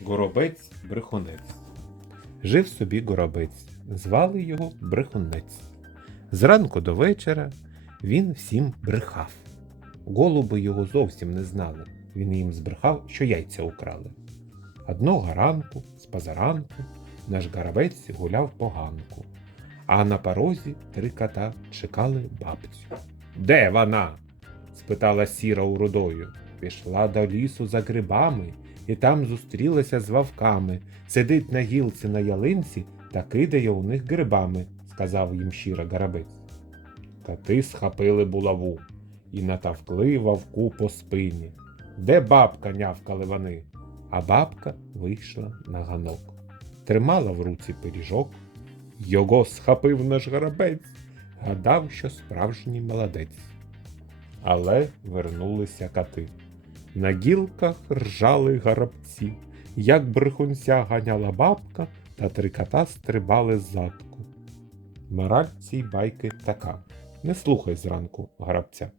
Горобець брехунець. Жив собі горобець, звали його брехунець. Зранку до вечора він всім брехав. Голуби його зовсім не знали. Він їм збрехав, що яйця украли. Одного ранку, з позаранку, наш горобець гуляв по ганку, а на порозі три кота чекали бабцю. Де вона? спитала сіра у рудою. Пішла до лісу за грибами і там зустрілася з вовками. Сидить на гілці на ялинці та кидає у них грибами, сказав їм щиро горобець. Коти схопили булаву і натавкли вовку по спині. Де бабка нявкали вони? А бабка вийшла на ганок. Тримала в руці пиріжок. Його схопив наш горобець, гадав, що справжній молодець. Але вернулися коти. На гілках ржали гарабці, як брехунця ганяла бабка, та три кота стрибали ззадку. Мораль цій байки така: не слухай зранку горобця.